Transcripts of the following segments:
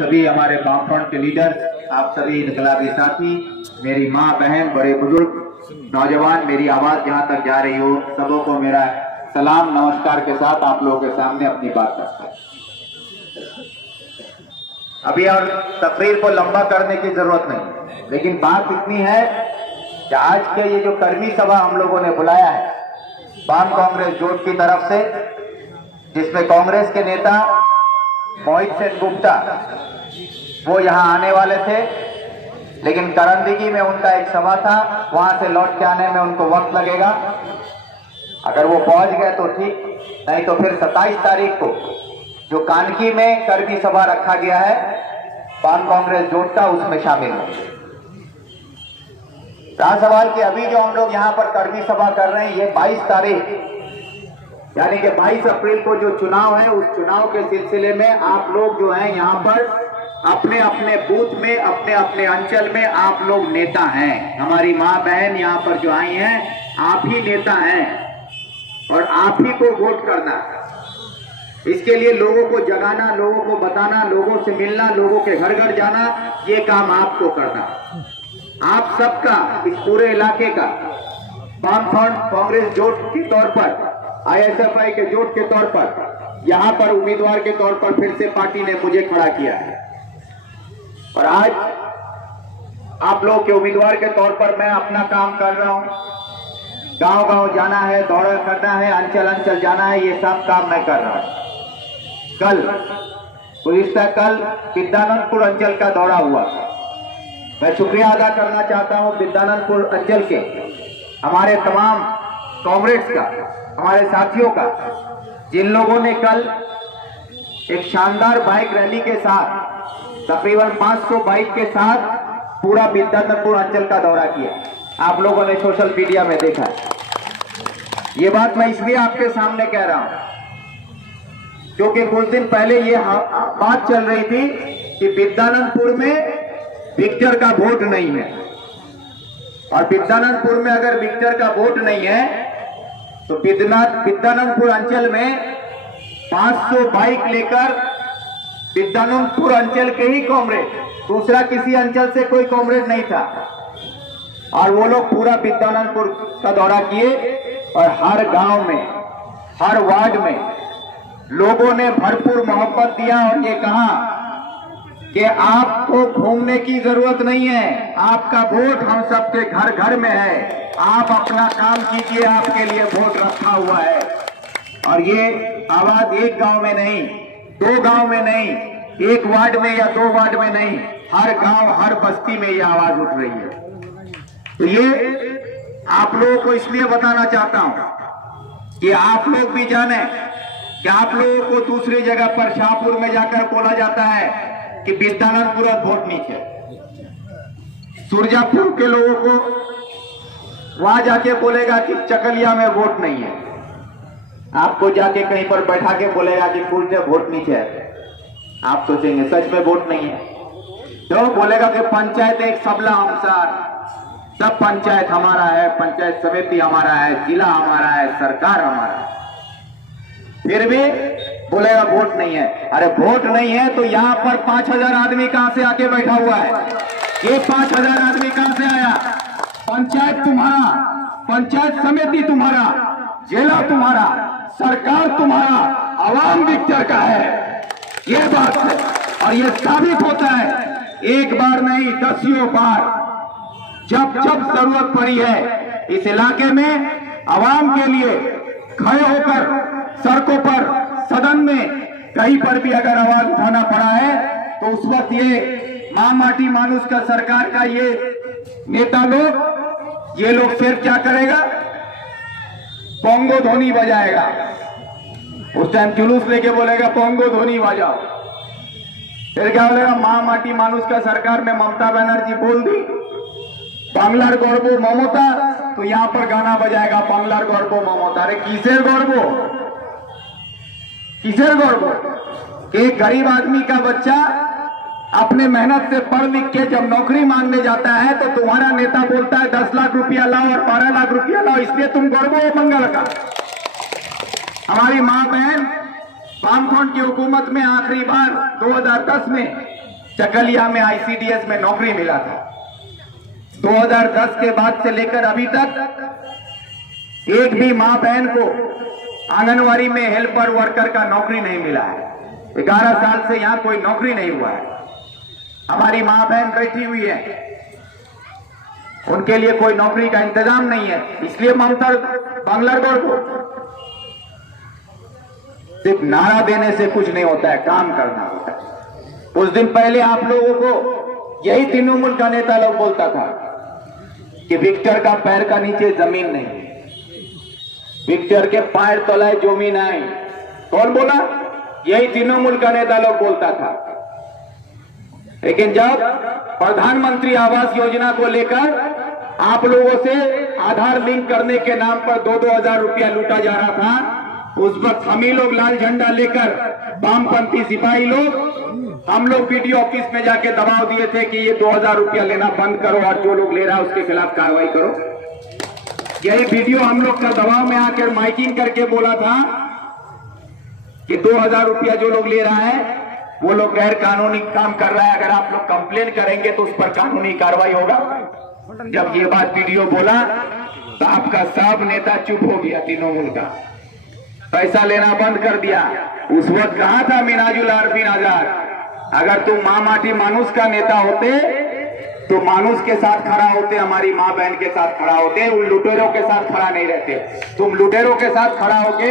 सभी हमारे वामफ्रंट के लीडर, आप सभी इनकलाबी साथी, मेरी माँ बहन, बड़े बुजुर्ग, नौजवान, मेरी आवाज जहाँ तक जा रही हो, सबों को मेरा सलाम नमस्कार के साथ आप लोगों के सामने अपनी बात रखता है। अभी और तकरीर को लंबा करने की जरूरत नहीं, लेकिन बात इतनी है कि आज के ये जो कर्मी सभा हम लोगों ने बुलाया है वाम कांग्रेस जोट की तरफ से, जिसमें कांग्रेस के नेता मोहित सेन गुप्ता वो यहाँ आने वाले थे, लेकिन करंदगी में उनका एक सभा था, वहां से लौट के आने में उनको वक्त लगेगा। अगर वो पहुंच गए तो ठीक, नहीं तो फिर 27 तारीख को जो कानकी में कर्मी सभा रखा गया है वाम कांग्रेस जोट का, उसमें शामिल होंगे। रहा सवाल कि अभी जो हम लोग यहाँ पर कर्मी सभा कर रहे हैं, ये 22 तारीख यानी कि 22 अप्रैल को जो चुनाव है, उस चुनाव के सिलसिले में आप लोग जो हैं यहाँ पर अपने अपने बूथ में, अपने अपने अंचल में आप लोग नेता हैं। हमारी माँ बहन यहाँ पर जो आई हैं, आप ही नेता हैं और आप ही को वोट करना है। इसके लिए लोगों को जगाना, लोगों को बताना, लोगों से मिलना, लोगों के घर घर जाना, ये काम आपको करना। आप सबका, इस पूरे इलाके का वामफ्रंट कांग्रेस जोट के तौर पर, आईएसएफआई के जोट के तौर पर, यहां पर उम्मीदवार के तौर पर फिर से पार्टी ने मुझे खड़ा किया है और आज आप लोग के उम्मीदवार के तौर पर मैं अपना काम कर रहा हूं। गांव गांव जाना है, दौरा करना है, अंचल अंचल जाना है, ये सब काम मैं कर रहा हूं। कल विद्यानंदपुर अंचल का दौरा हुआ। मैं शुक्रिया अदा करना चाहता हूं विद्यानंदपुर अंचल के हमारे तमाम कांग्रेस का, हमारे साथियों का, जिन लोगों ने कल एक शानदार बाइक रैली के साथ, तकरीबन 500 बाइक के साथ पूरा विद्यानंदपुर अंचल का दौरा किया। आप लोगों ने सोशल मीडिया में देखा। ये बात मैं इसलिए आपके सामने कह रहा हूं क्योंकि कुछ दिन पहले ये बात चल रही थी कि विद्यानंदपुर में विक्टर का वोट नहीं है, और विद्यानंदपुर में अगर विक्टर का वोट नहीं है तो विद्यानंदपुर अंचल में 500 बाइक लेकर विद्यानंदपुर अंचल के ही कांग्रेस, दूसरा किसी अंचल से कोई कांग्रेस नहीं था, और वो लोग पूरा विद्यानंदपुर का दौरा किए और हर गांव में, हर वार्ड में लोगों ने भरपूर मोहब्बत दिया और ये कहा कि आपको घूमने की जरूरत नहीं है, आपका वोट हम सबके घर घर में है, आप अपना काम कीजिए, आपके लिए वोट रखा हुआ है। और ये आवाज एक गांव में नहीं, 2 गांव में नहीं, 1 वार्ड में या 2 वार्ड में नहीं, हर गांव, हर बस्ती में ये आवाज उठ रही है। तो ये आप लोगों को इसलिए बताना चाहता हूं कि आप लोग भी जाने कि आप लोगों को दूसरी जगह पर शाहपुर में जाकर बोला जाता है कि विद्यानंदपुर वोट नीचे, सुरजापुर के लोगों को वहां जाके बोलेगा कि चकलिया में वोट नहीं है, आपको जाके कहीं पर बैठा के बोलेगा कि फूल से वोट नीचे है। आप सोचेंगे सच में वोट नहीं है, तो बोलेगा कि पंचायत एक सबला अनुसार, सब पंचायत हमारा है, पंचायत समिति हमारा है, जिला हमारा है, सरकार हमारा है, फिर भी बोलेगा वोट नहीं है। अरे वोट नहीं है तो यहाँ पर 5000 आदमी कहां से आके बैठा हुआ है? ये 5000 आदमी कहां से आया? पंचायत तुम्हारा, पंचायत समिति तुम्हारा, जिला तुम्हारा, सरकार तुम्हारा, आवाम विक्टर का है, ये बात है। और ये साबित होता है एक बार नहीं, दसियों बार, जब जब जरूरत पड़ी है इस इलाके में आवाम के लिए खड़े होकर, सड़कों पर, सदन में, कहीं पर भी अगर आवाज उठाना पड़ा है तो उस वक्त ये मां माटी मानुष का सरकार का ये नेता लोग, ये लोग फिर क्या करेगा? पोंगो ध्वनि बजाएगा। उस टाइम जुलूस लेके बोलेगा पोंगो ध्वनि बजाओ। फिर क्या बोलेगा? मां माटी मानुष का सरकार में ममता बनर्जी बोल दी बांग्लार गौरबो ममता, तो यहां पर गाना बजाएगा बांग्लार गौरबो ममता। अरे किसेर गौरबो, किसेर गौरबो? एक गरीब आदमी का बच्चा अपने मेहनत से पढ़ लिख के जब नौकरी मांगने जाता है तो तुम्हारा नेता बोलता है 10 लाख रुपया लाओ और 12 लाख रुपया लाओ, इसलिए तुम गौरव हो मंगल का। हमारी मां बहन वामफ्रंट की हुकूमत में आखिरी बार 2010 में चकलिया में आईसीडीएस में नौकरी मिला था। 2010 के बाद से लेकर अभी तक एक भी मां बहन को आंगनवाड़ी में हेल्पर वर्कर का नौकरी नहीं मिला है। 11 साल से यहां कोई नौकरी नहीं हुआ है। हमारी मां बहन बैठी हुई है, उनके लिए कोई नौकरी का इंतजाम नहीं है। इसलिए ममता बांग्लागढ़ को सिर्फ नारा देने से कुछ नहीं होता है, काम करना होता है। कुछ दिन पहले आप लोगों को यही तृणमूल का नेता लोग बोलता था कि विक्टर का पैर का नीचे जमीन नहीं, विक्टर के पैर तलाए जमीन आई। कौन बोला? यही तृणमूल का नेता लोग बोलता था। लेकिन जब प्रधानमंत्री आवास योजना को लेकर आप लोगों से आधार लिंक करने के नाम पर 2-2 हजार रुपया लूटा जा रहा था, उस वक्त हम ही लोग लाल झंडा लेकर वामपंथी सिपाही लोग हम लोग बीडीओ ऑफिस में जाके दबाव दिए थे कि ये 2000 रुपया लेना बंद करो और जो लोग ले रहा है उसके खिलाफ कार्रवाई करो। यही वीडियो हम लोग का दबाव में आकर माइकिंग करके बोला था कि 2000 रुपया जो लोग ले रहा है वो लोग गैर कानूनी काम कर रहा है, अगर आप लोग कंप्लेन करेंगे तो उस पर कानूनी कार्रवाई होगा। जब ये बात वीडियो बोला तो आपका सब नेता चुप हो गया, तृणमूल का पैसा लेना बंद कर दिया। उस वक्त कहां था मिनाजुल आरफीन आजाद? अगर तुम मां माटी मानुस का नेता होते तो मानुस के साथ खड़ा होते, हमारी मां बहन के साथ खड़ा होते, उन लुटेरों के साथ खड़ा नहीं रहते। तुम लुटेरों के साथ खड़ा होके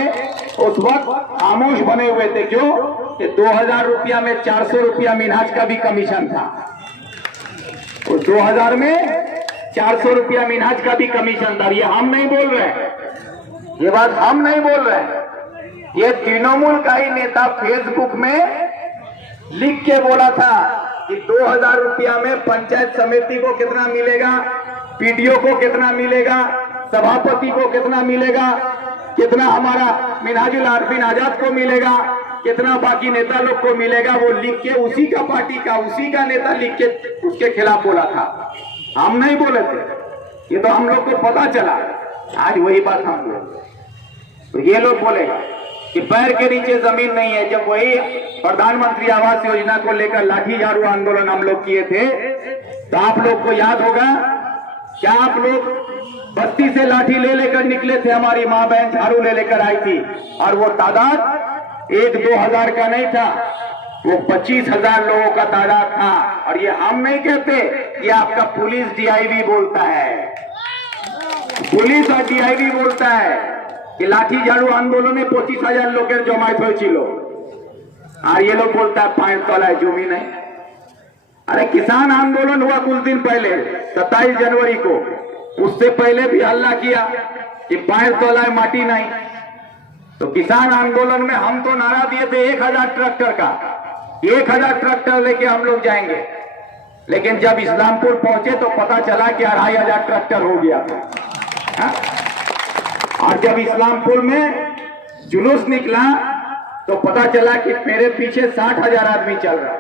उस वक्त खामोश बने हुए थे। क्यों? कि 2000 रुपया में 400 रुपया मिनहाज का भी कमीशन था। उस 2000 में 400 रुपया मिनहाज का भी कमीशन था। ये हम नहीं बोल रहे, ये बात हम नहीं बोल रहे, ये तृणमूल का ही नेता फेसबुक में लिख के बोला था कि 2000 रुपया में पंचायत समिति को कितना मिलेगा, पीडीओ को कितना मिलेगा, सभापति को कितना मिलेगा, कितना हमारा मिनहाजुल आरफीन आजाद को मिलेगा, कितना बाकी नेता लोग को मिलेगा। वो लिख के उसी का पार्टी का उसी का नेता लिख के उसके खिलाफ बोला था। हम नहीं बोले थे, ये तो हम लोग को पता चला। आज वही बात हम बोले तो ये लोग बोलेगा कि पैर के नीचे जमीन नहीं है। जब वही प्रधानमंत्री आवास योजना को लेकर लाठी झाड़ू आंदोलन हम लोग किए थे तो आप लोग को याद होगा, क्या आप लोग बस्ती से लाठी ले लेकर निकले थे? हमारी मां बहन झाड़ू ले लेकर आई थी और वो तादाद 1-2 हजार का नहीं था, वो 25,000 लोगों का तादाद था। और ये हम नहीं कहते, ये आपका पुलिस डीआईवी बोलता है, पुलिस और डीआईवी बोलता है कि लाठी झाड़ू आंदोलने 25,000 लोकेर जमायत হয়েছিল और ये लोग बोलता है पांच तलाय जमी नहीं। अरे किसान आंदोलन हुआ कुछ दिन पहले 27 जनवरी को, उससे पहले भी हल्ला किया कि पांच तलाय माटी नहीं। तो किसान आंदोलन में हम तो नारा दिए थे 1000 ट्रैक्टर का, 1000 ट्रैक्टर लेके हम लोग जाएंगे। लेकिन जब इस्लामपुर पहुंचे तो पता चला कि 2500 ट्रैक्टर हो गया था। और जब इस्लामपुर में जुलूस निकला तो पता चला कि मेरे पीछे 60,000 आदमी चल रहा है।